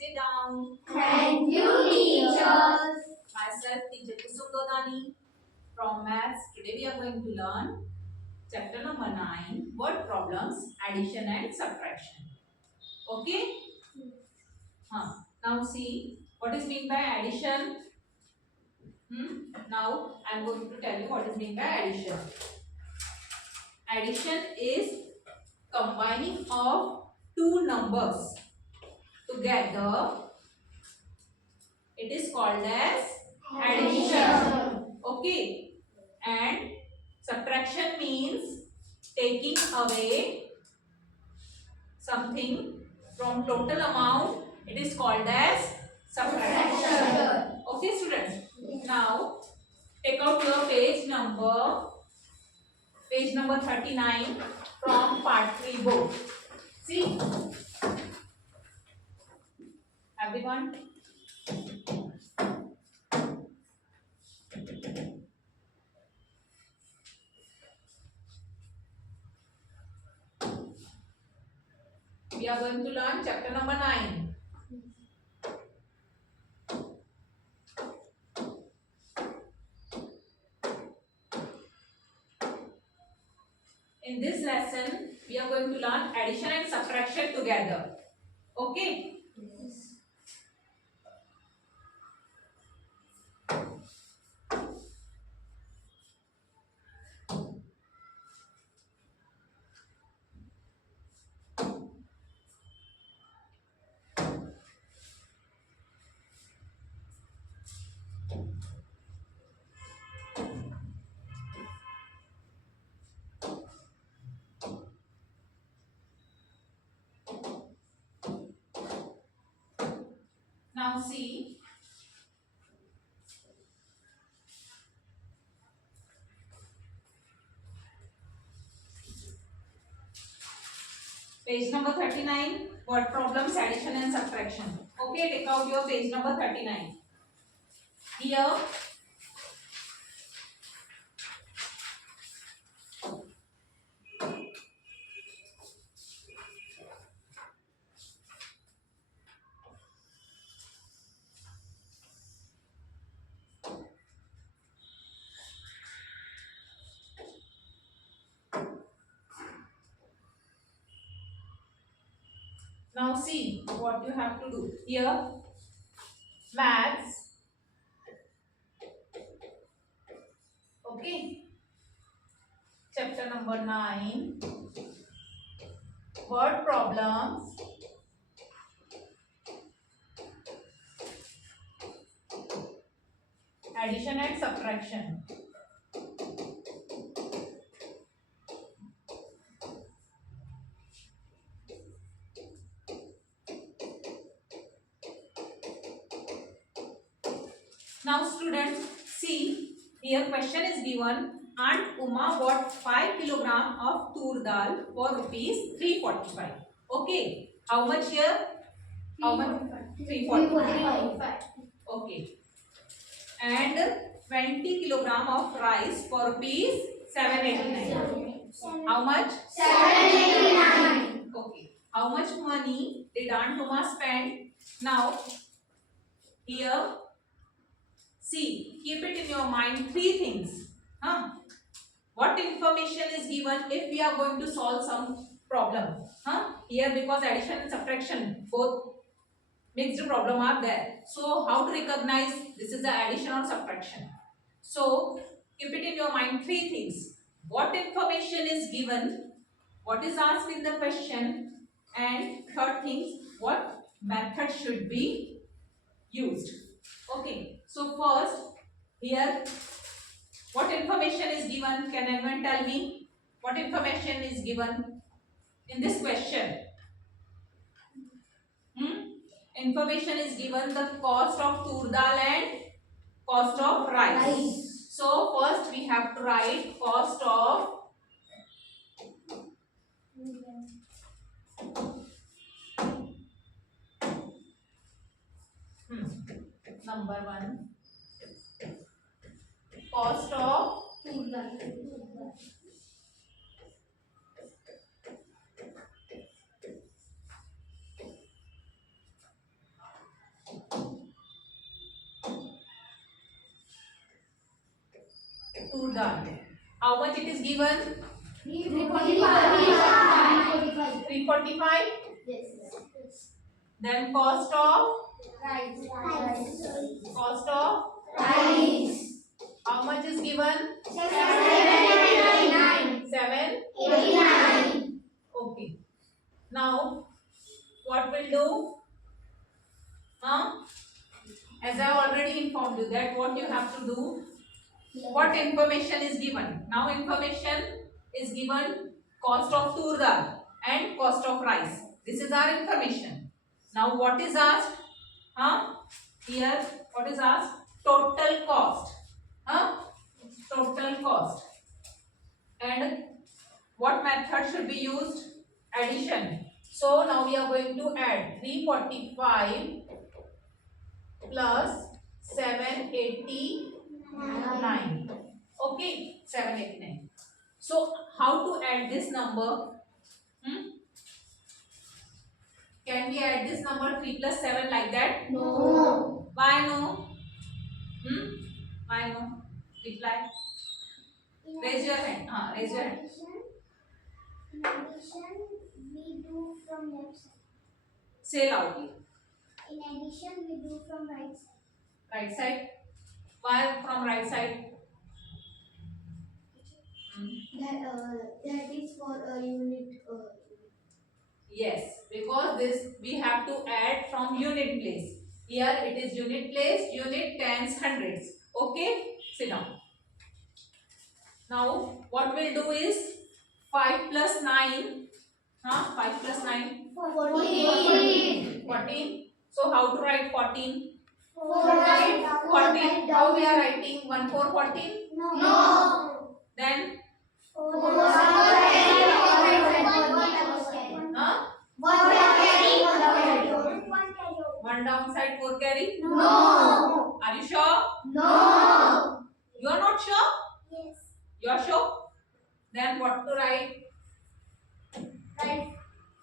Sit down. Thank you, teachers. Myself, teacher Kusum Dodani from Maths. Today we are going to learn chapter number 9, word problems, addition and subtraction. Okay? Now see, what is meant by addition? Now I am going to tell you what is meant by addition. Addition is combining of two numbers together. It is called as addition. Okay. And subtraction means taking away something from total amount. It is called as subtraction. Okay, students. Now take out your page number 39 from part 3 book. See, everyone. We are going to learn chapter number 9. In this lesson, we are going to learn addition and subtraction together. Okay? Now see, page number 39, word problems, addition and subtraction. Okay, take out your page number 39. Here, now see what you have to do. Here, maths. Okay, chapter number 9, word problems, addition and subtraction. Now students, see, here question is given. Aunt Uma bought 5 kilogram of tur dal for rupees 345. Okay, how much here? How much? 345. Okay. And 20 kilogram of rice for rupees 789. How much? 789. Okay. How much money did Aunt Uma spend? Now, here, see, keep it in your mind three things. What information is given if we are going to solve some problem? Here, because addition and subtraction both mixed problem are there. So how to recognize this is the addition or subtraction? So keep it in your mind three things. What information is given, what is asked in the question, and third thing, what method should be used. Okay, so first here what information is given? Can anyone tell me what information is given in this question? Information is given the cost of tur dal and cost of rice. So first we have to write cost of number 1, cost of tur dal. How much it is given? 345. Yes. Then cost of Rice. how much is given? 789. 7. Okay. Now what we'll do? As I already informed you that what you have to do. What information is given? Now information is given cost of tur dal and cost of rice. This is our information. Now what is asked? Here what is asked? Total cost. Total cost. And what method should be used? Addition. So now we are going to add 345 plus 789. Okay, 789. So how to add this number? Can we add this number 3 plus 7 like that? No. Why no? Why no? Reply. Raise your hand. Raise your hand. In addition, we do from left side. Say loudly. In addition, we do from right side. Right side. Why from right side? That is for a unit. Yes, because this we have to add from unit place. Here it is unit place, unit, tens, hundreds. Okay, sit down. Now what we'll do is 5 plus 9. 5 plus 9. 14. 14. So how to write 14? 14. 14. How we are writing 1 4 14? No. Then 1 downside 4 carry. No. Are you sure? No. You are not sure? Yes. You are sure? Then what to write? Right.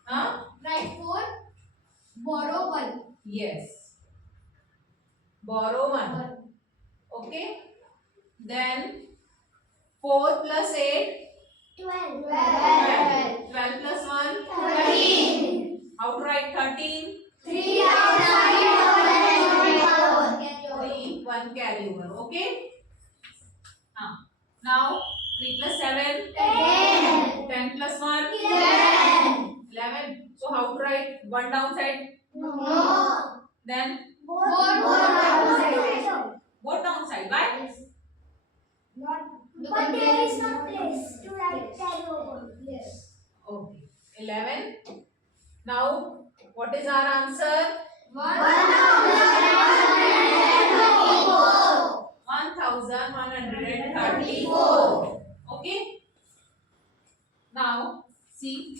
Right. 4. Borrow 1. Yes. Borrow 1. Okay. Then 4 plus 8. 12. 12 plus 1. 13. How to write 13? 3 outside. 3, 1 carry over. Okay. Now 3 plus 7. 10. 10 plus 1. 11. 11. So how to write 1 downside? No. Then Both downside. Why? But there is no place to write carry over. Yes. Okay. 11. Now what is our answer? 1134. Okay. Now see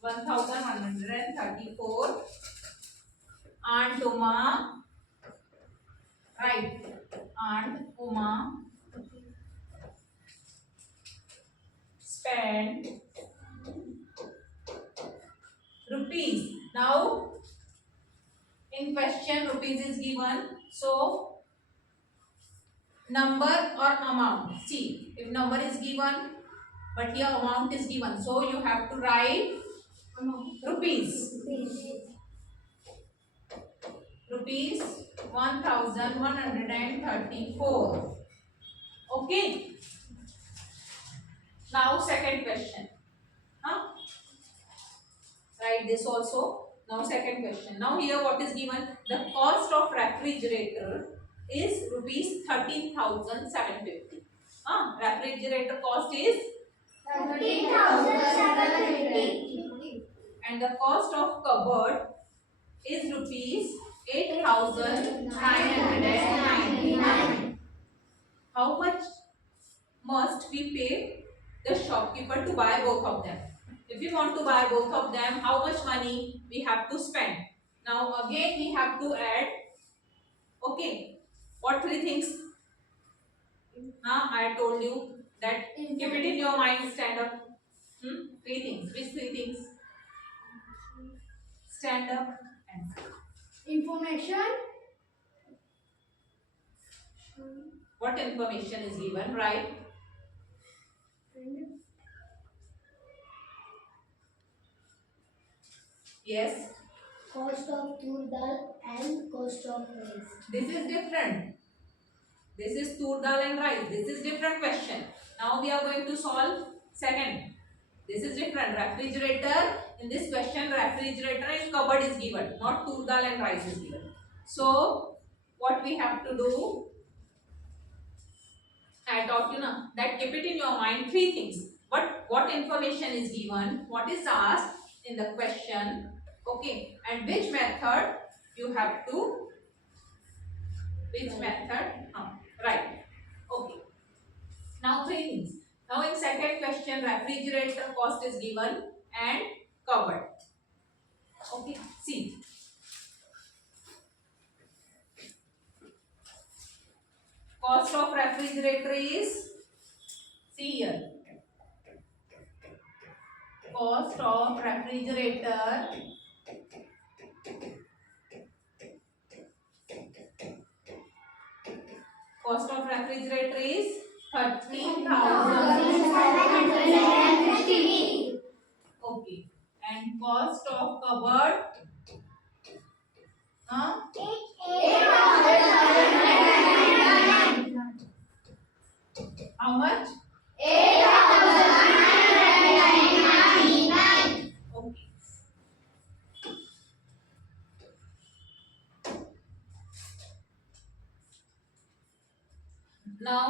1134. Aunt Uma. Right. Aunt Uma spent rupees. Now in question rupees is given, so number or amount. See, if number is given but here amount is given, so you have to write rupees. Rupees 1134. Okay. Now second question. Write this also. Now second question. Now here what is given? The cost of refrigerator is rupees 13,750. Refrigerator cost is 13,750. and the cost of cupboard is rupees 8,999. How much must we pay the shopkeeper to buy both of them? If we want to buy both of them, how much money we have to spend? Now again we have to add. Okay, what 3 things? I told you that keep it in your mind. Stand up. 3 things. Which 3 things? Stand up and Information. What information is given? Right? Yes. Cost of tur dal and cost of rice. This is different. This is tur dal and rice. This is different question. Now we are going to solve second. This is different. Refrigerator. In this question, refrigerator and cupboard is given, not tur dal and rice is given. So what we have to do? I taught you now that keep it in your mind three things. What information is given? What is asked in the question? Okay, and which method you have to? Which method? Right. Okay. Now three things. Now in second question, refrigerator cost is given and cupboard. Okay. See. Cost of refrigerator is, see here. Cost of refrigerator is 13,750. Okay. And cost of cupboard, how much? 8,999. Okay. Now,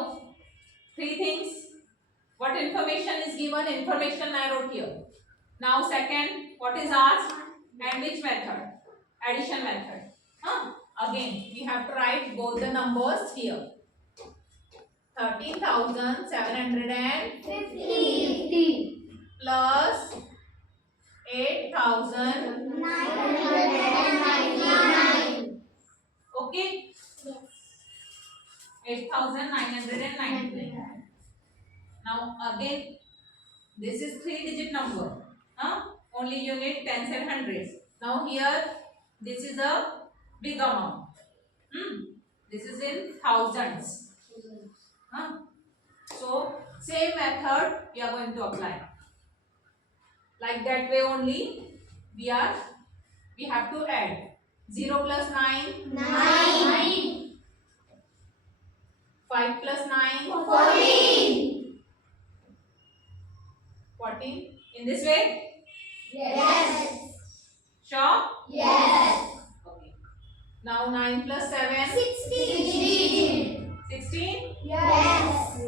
three things. What information is given? Information I wrote here. Now, second, what is asked and which method? Addition method. Again, we have to write both the numbers here. 13,750 plus 8,999. Okay. 8,999. Now again, this is 3-digit number. Only you need tens and hundreds. Now here, this is a big amount. This is in thousands. So same method we are going to apply. Like that way only we have to add 0 plus 9, 9. 5 plus 9, 14. 14. In this way? Yes. Sure? Yes. Okay. Now 9 plus 7, 16. 16. Yes.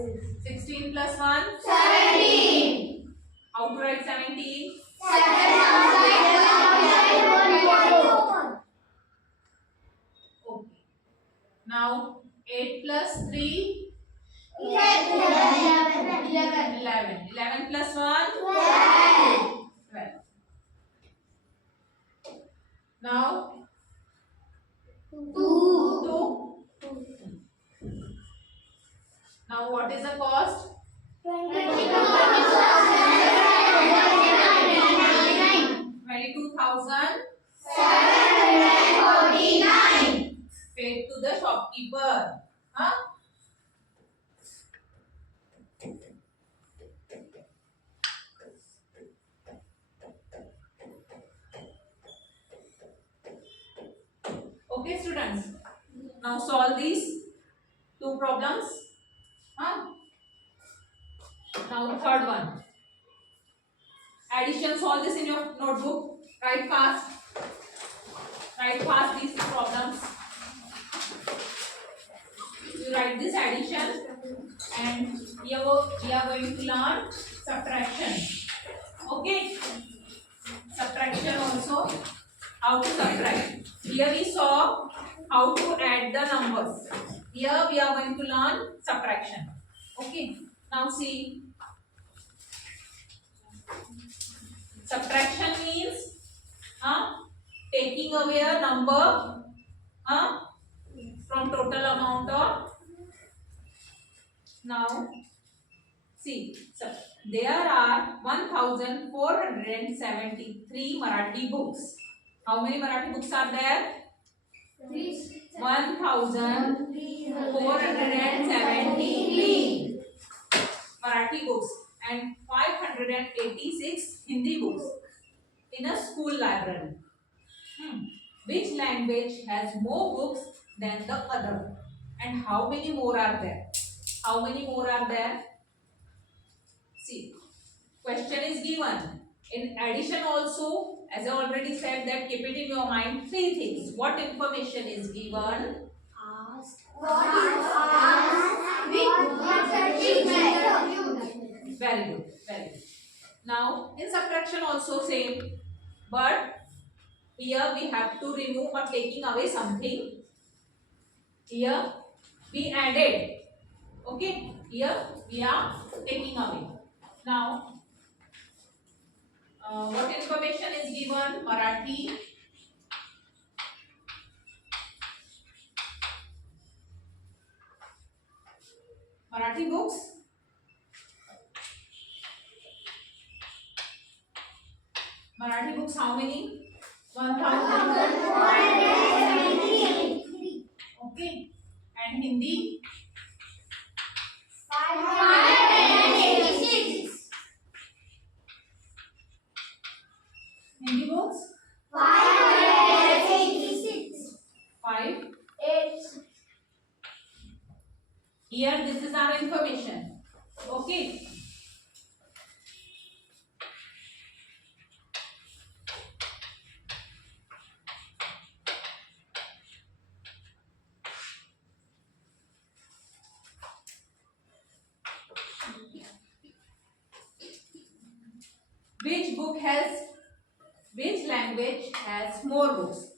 16 plus 1, 17. how to write 17? 7,141. Okay. Now 8 plus 3, 11. 11. 11 plus 1, 12. 12. Now 2. Now what is the cost? 22,749 paid to the shopkeeper. Okay, students. Now solve these two problems. Now third one. Addition. Solve this in your notebook. Write fast. Write fast these problems. You write this addition, and we are going to learn subtraction. Okay. Subtraction also. How to subtract. Here we saw how to add the numbers. Here we are going to learn subtraction. Okay. Now see. Subtraction means taking away a number from total amount of. Now see, there are 1,473 Marathi books. How many Marathi books are there? 1473 Marathi books and 586 Hindi books in a school library. Which language has more books than the other? And how many more are there? How many more are there? See, question is given. In addition also, as I already said, that keep it in your mind three things. What information is given? Very good, very good. Now in subtraction also same, but here we have to remove or taking away something. Here we added. Okay, here we are taking away. Now what information is given? Marathi books. Marathi books how many? 1473. Okay. And Hindi? 586. Hindi books? 586. 5. 8. Here this is our information. Okay. Which language has more books?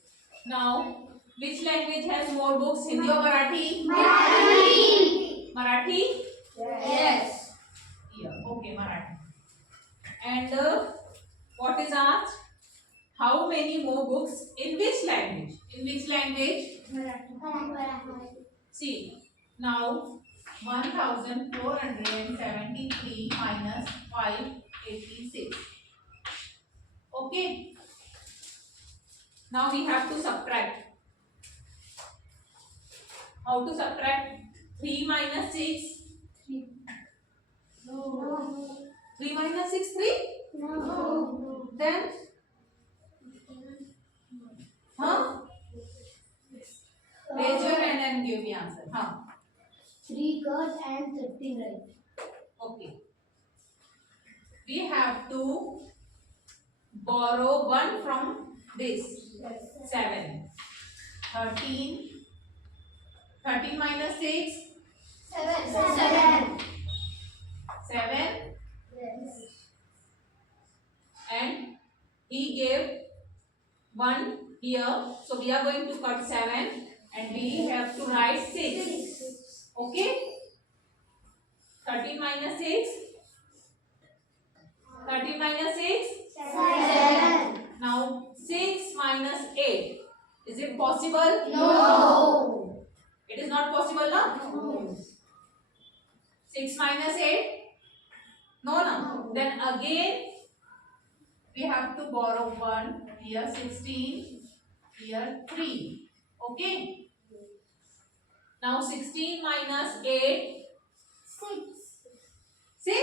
Now, which language has more books? Hindi or Marathi? Marathi? Yes. Yeah. Okay, Marathi. And what is asked? How many more books in which language? In which language? See, now 1473 minus 586. Okay. Now we have to subtract. How to subtract? 3 minus 6. 3 minus 6, 3? No. Then? Huh? Raise your hand and give me answer. Huh? 3 cut and 13 right. Okay. We have to borrow 1 from this. 7. 13. 13 minus 6. 7. 7. Yes. And he gave 1 here. So we are going to cut 7 and we have to write 6. Okay? 13 minus 6. 13 minus 6. 7. Now 6 minus 8. Is it possible? No. It is not possible, no? No. 6 minus 8? No, no. No. Then again we have to borrow 1. Here 16. Here 3. Okay? Now 16 minus 8. 6?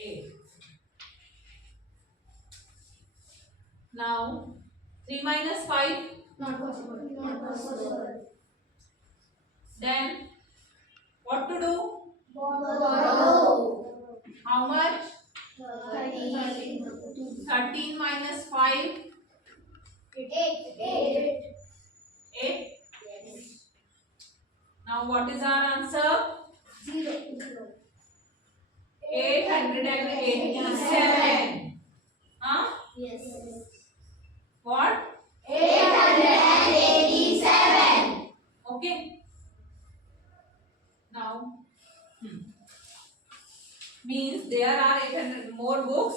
8. Now 3 minus 5. Not possible. Then what to do? Borrow. How much? 13. 13 minus 5. 8. 8. Now what is our answer? 0. 887. Huh? Yes. What? 887. Okay. Now, means there are 800 more books,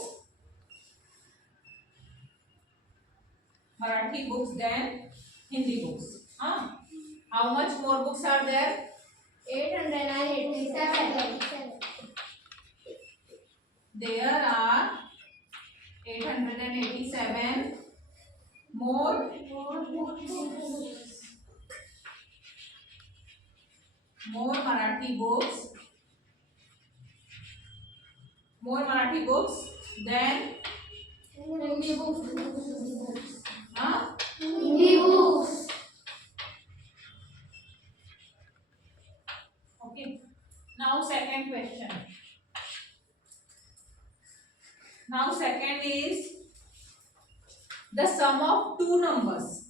Marathi books than Hindi books. Huh? How much more books are there? 887. There are 887 more Marathi books. More Marathi books than Hindi books. Hindi books. Okay. Now second question. Now second is the sum of two numbers.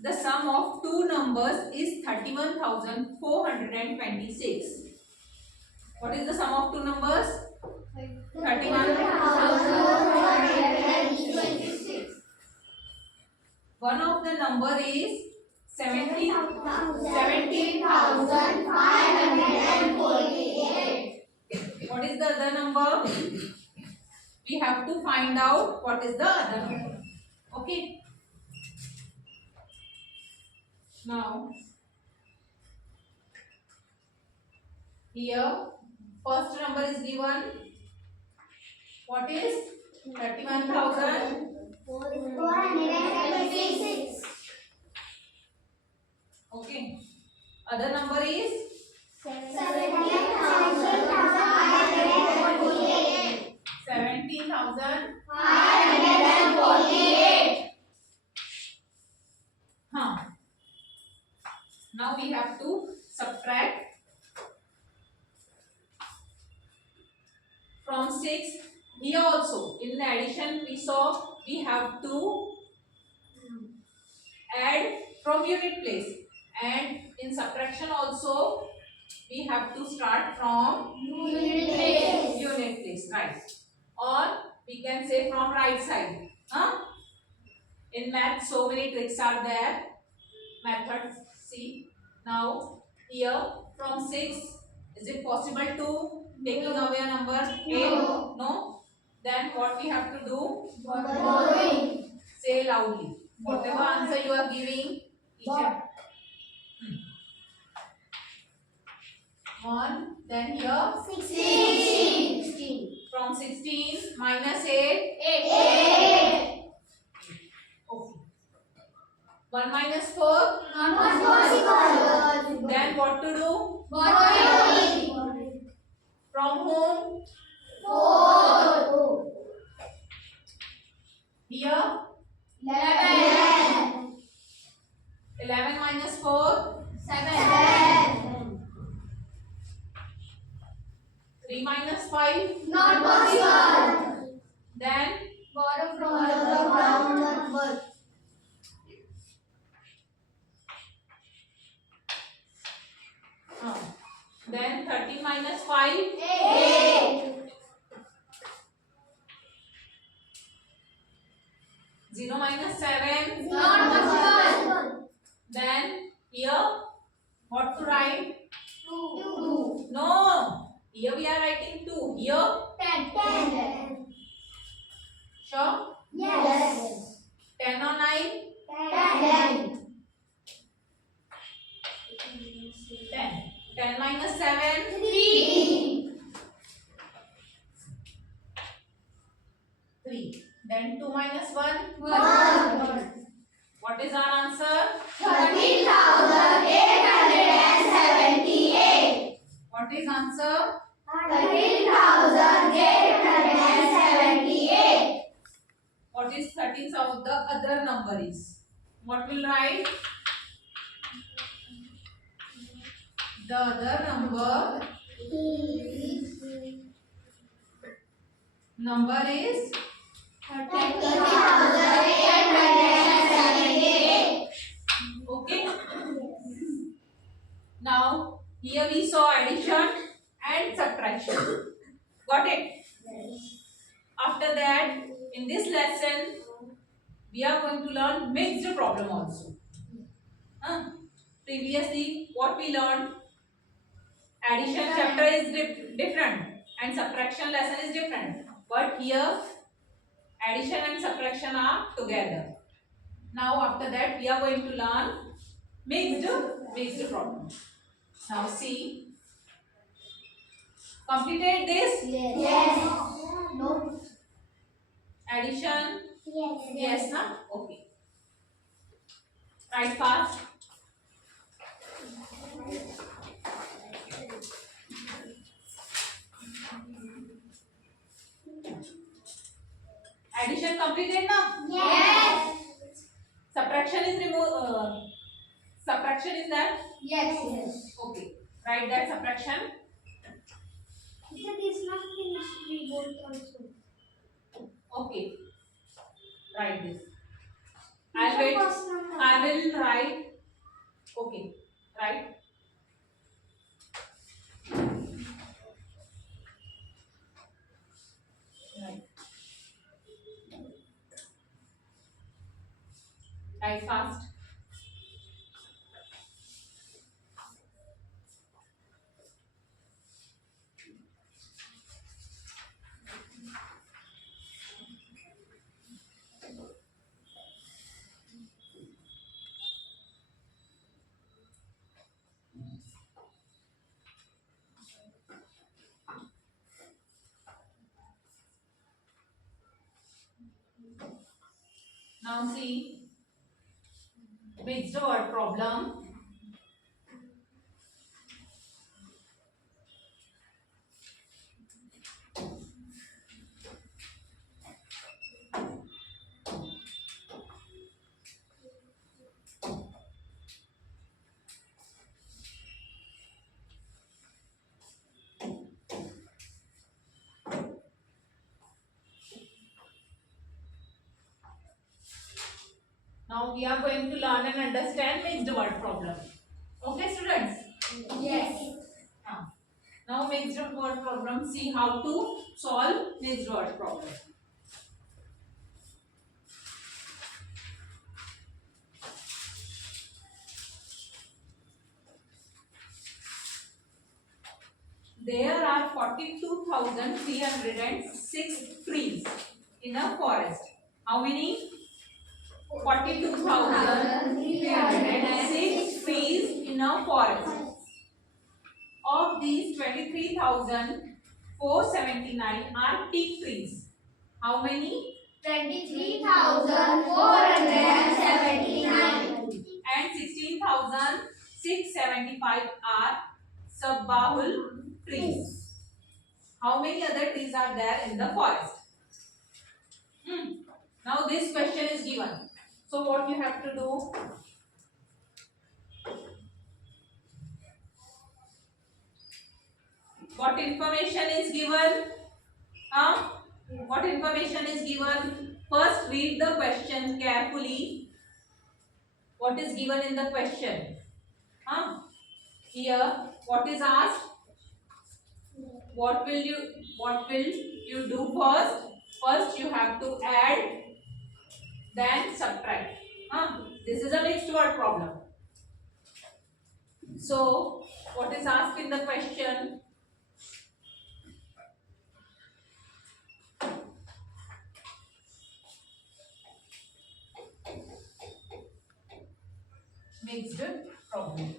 The sum of two numbers is 31,426. What is the sum of two numbers? 31,426. One of the number is 17,548. What is the other number? We have to find out what is the other number. Okay. Now, here first number is given. What is 31,426. Okay. Other number is 17,548. 17,548. Now we have to subtract from 6. Here also in the addition we saw we have to add from unit place, and in subtraction also we have to start from Unit place. unit place, right? Or we can say from right side. In math so many tricks are there, methods. See, now here from 6, is it possible to taking away a number 8? No. Then what we have to do? Borrowing. Say loudly whatever answer you are giving, each and one. Then here 16. from 16 minus 8. 8. Okay. 1 minus 4. Not possible. Then what to do? Borrowing. From whom? 4. Here 11. 11 minus 4. 7. 3 minus 5. Not possible. Then Borrow from other number. then 13 minus 5. 8. 0 minus 7. Not possible. Then here what to write? 2. No, here we are writing 2. Here 10. sure. Yes. 10 or 9? 10. 10. 10 minus 7. 3. 3. Then 2 minus 1. 1. What is our answer? 13,878. What is answer? 13,878. What is 13th of the other number is? What will write? The other number is 30,878. okay. Now here we saw addition and subtraction. Got it? After that, in this lesson we are going to learn mixed problem also. Previously what we learned, addition chapter is different and subtraction lesson is different, but here addition and subtraction are together. Now after that we are going to learn mixed problem. Now see, completed this? Yes. No. Addition? Yes. Yes, na? Okay. Write fast. Addition completed now? Yes. Subtraction is subtraction is that? Yes. Okay. Write that subtraction. Teacher, this not finished. We both also. Okay. Write this. Teacher, I'll wait. first number. I will write. Okay. Write. Right. Write fast. Now see, mixed word problem. Now we are going to learn and understand mixed word problem. Okay, students? Yes. Now mixed word problem. See how to solve mixed word problem. There are 42,306 trees in a forest. How many? 42,306 trees in a forest. Of these, 23,479 are teak trees. How many? 23,479. And 16,675 are sabbahul trees. How many other trees are there in the forest? Now this question is given. So what you have to do? What information is given? What information is given? First read the question carefully. What is given in the question? Here what is asked? What will you do first? First you have to add, then subtract. This is a mixed word problem. So what is asked in the question? Mixed problem.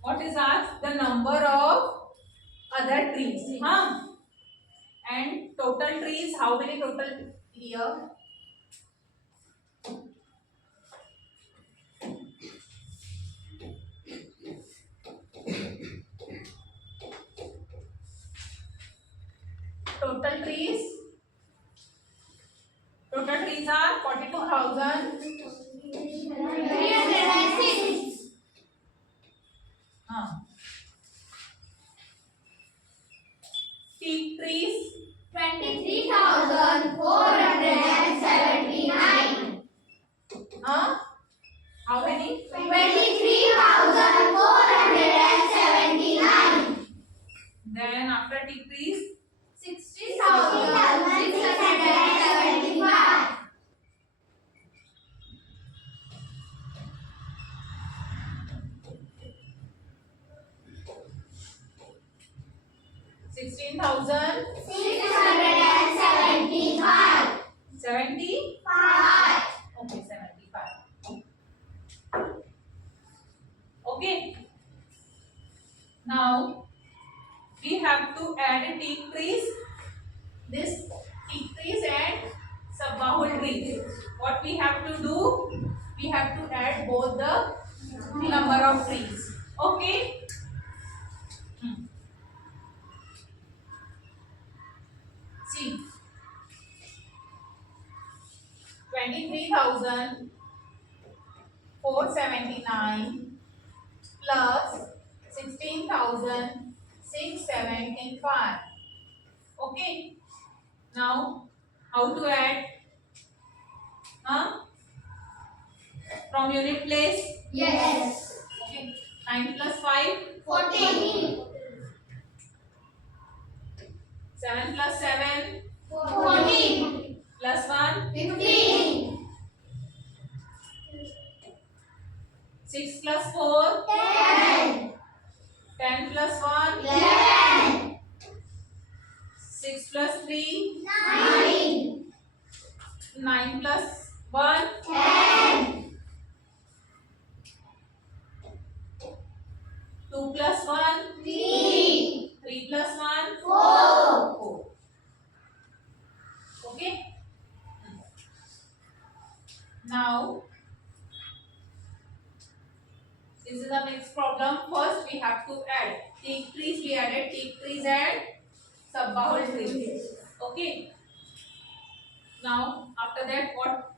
What is asked? The number of other trees. And total trees, how many total here? Total trees are 42,306. Teak trees 23,479. how many? 23,479. Then after teak trees 60,675. 16,675. 70? Okay, 75. Okay. Now we have to add teak trees. this teak trees and subbahul trees. What we have to do? We have to add both the number of trees. Okay. Hmm. See, 23,479 plus 16,675. Okay. Now, how to add? Huh? From unit place? Yes. Okay. 9 plus 5? 14. 7 plus 7? 14. Plus 1? 15. 6 plus 4? 10. 10 plus 1? 11. 6 plus 3? 9. 9 plus 1? 10. 2 plus 1? 3. 3 plus 1? 4. 4. Okay. Now, this is the next problem. First, we have to add teak trees. We added teak trees and subbahul trees. Okay. Now, after that,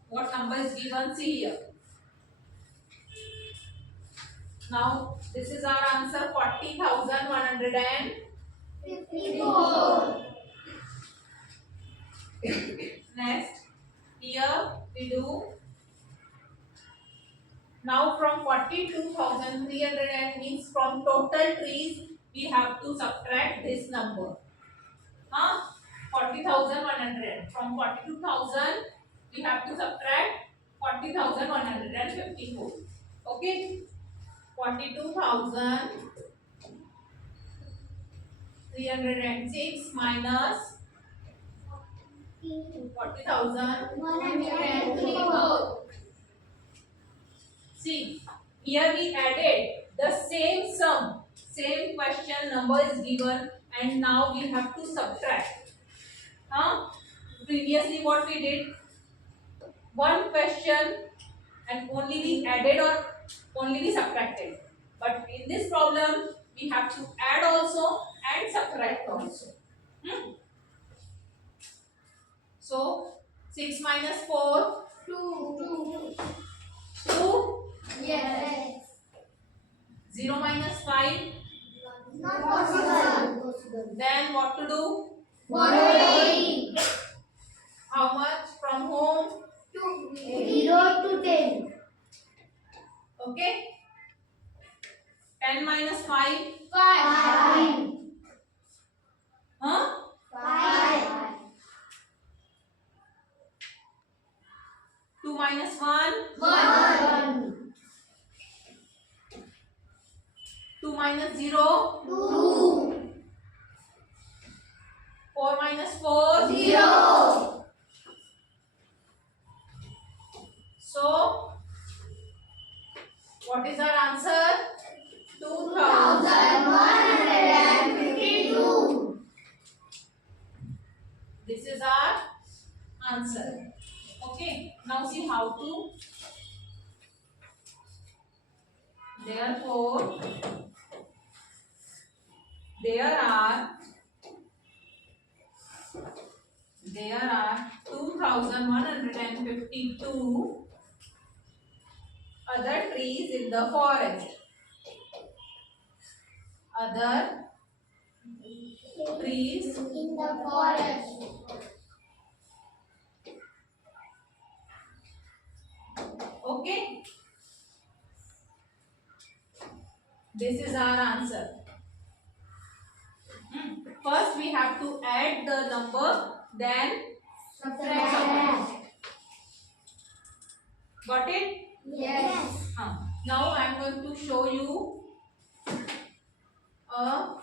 what number is given? See here. Now, this is our answer 40,154. 54. Next, here we do. Now from 42,300 means from total trees we have to subtract this number. 40,100. From 42,000 we have to subtract 40,154. Okay. 42,306 minus 40,154. See, here we added the same sum, same question number is given, and now we have to subtract. Previously what we did? One question and only we added or only we subtracted. But in this problem, we have to add also and subtract also. So, 6 minus 4, 2. 2. Yes. 0 minus 5. Not possible. Then what to do? Borrowing. How much from home? 0 to 10. Okay. 10 minus 5. 5. Huh? 5. 2 minus 1. 1. 2 minus 0. 2. 4 minus 4. 0. So, what is our answer? 2,152. This is our answer. Okay. Now see how to. Therefore, there are 2,152 other trees in the forest. Other trees In the forest. Okay. This is our answer. First we have to add the number, then Subtract. got it? Yes. Now I am going to show you a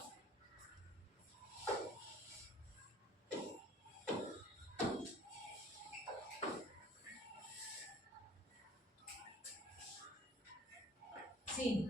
see.